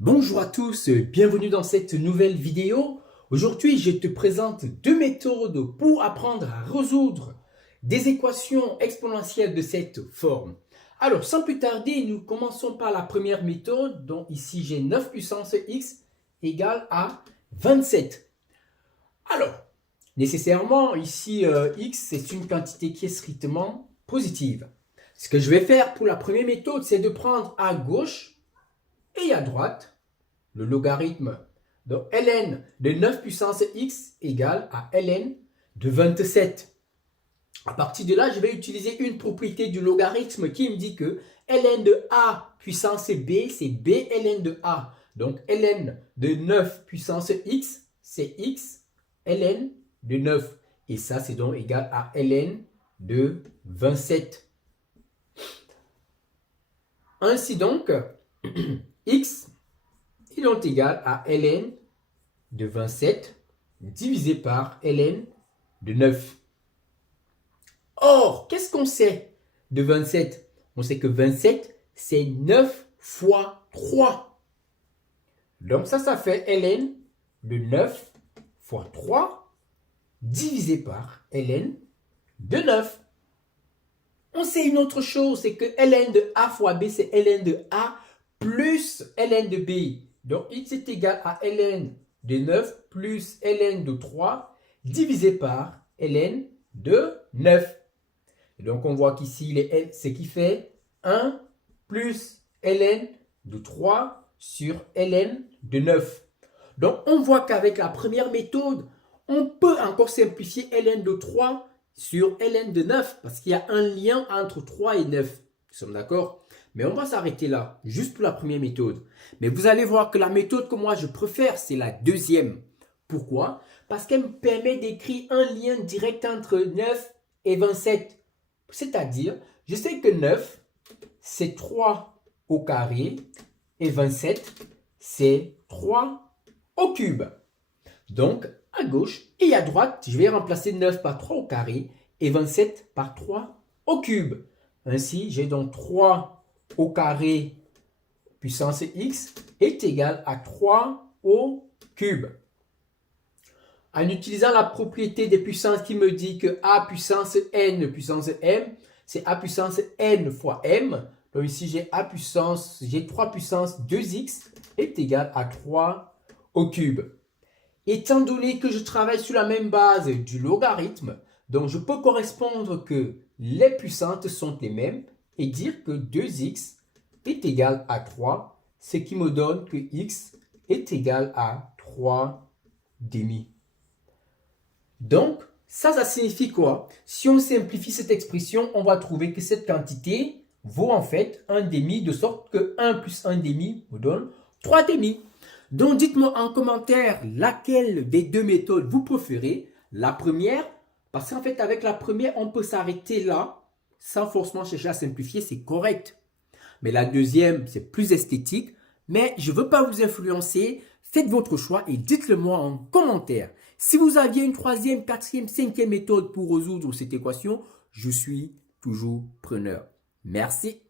Bonjour à tous, bienvenue dans cette nouvelle vidéo. Aujourd'hui, je te présente deux méthodes pour apprendre à résoudre des équations exponentielles de cette forme. Alors, sans plus tarder, nous commençons par la première méthode. Donc ici, j'ai 9 puissance x égale à 27. Alors, nécessairement, ici, x, c'est une quantité qui est strictement positive. Ce que je vais faire pour la première méthode, c'est de prendre à gauche et à droite le logarithme. Donc, ln de 9 puissance x égale à ln de 27. À partir de là, je vais utiliser une propriété du logarithme qui me dit que ln de a puissance b, c'est b ln de a. Donc, ln de 9 puissance x, c'est x ln de 9. Et ça, c'est donc égal à ln de 27. Ainsi donc, x est donc égal à ln de 27 divisé par ln de 9. Or, qu'est-ce qu'on sait de 27? On sait que 27, c'est 9 fois 3. Donc ça fait ln de 9 fois 3 divisé par ln de 9. On sait une autre chose, c'est que ln de a fois b, c'est ln de a plus ln de b. Donc, x est égal à ln de 9 plus ln de 3 divisé par ln de 9. Et donc, on voit qu'ici, ce qui fait 1 plus ln de 3 sur ln de 9. Donc, on voit qu'avec la première méthode, on peut encore simplifier ln de 3 sur ln de 9 parce qu'il y a un lien entre 3 et 9. Nous sommes d'accord? Mais on va s'arrêter là, juste pour la première méthode. Mais vous allez voir que la méthode que moi je préfère, c'est la deuxième. Pourquoi? Parce qu'elle me permet d'écrire un lien direct entre 9 et 27. C'est-à-dire, je sais que 9, c'est 3 au carré et 27, c'est 3 au cube. Donc, à gauche et à droite, je vais remplacer 9 par 3 au carré et 27 par 3 au cube. Ainsi, j'ai donc 3 au carré puissance x est égal à 3 au cube. En utilisant la propriété des puissances qui me dit que a puissance n puissance m, c'est a puissance n fois m. Donc ici, j'ai 3 puissance 2x est égal à 3 au cube. Étant donné que je travaille sur la même base du logarithme, donc je peux correspondre que les puissantes sont les mêmes et dire que 2x est égal à 3, ce qui me donne que x est égal à 3 demi. Donc, ça signifie quoi? Si on simplifie cette expression, on va trouver que cette quantité vaut en fait 1 demi, de sorte que 1 plus 1 demi me donne 3 demi. Donc, dites-moi en commentaire laquelle des deux méthodes vous préférez. La première, parce qu'en fait, avec la première, on peut s'arrêter là, sans forcément chercher à simplifier, c'est correct. Mais la deuxième, c'est plus esthétique. Mais je ne veux pas vous influencer. Faites votre choix et dites-le moi en commentaire. Si vous aviez une troisième, quatrième, cinquième méthode pour résoudre cette équation, je suis toujours preneur. Merci.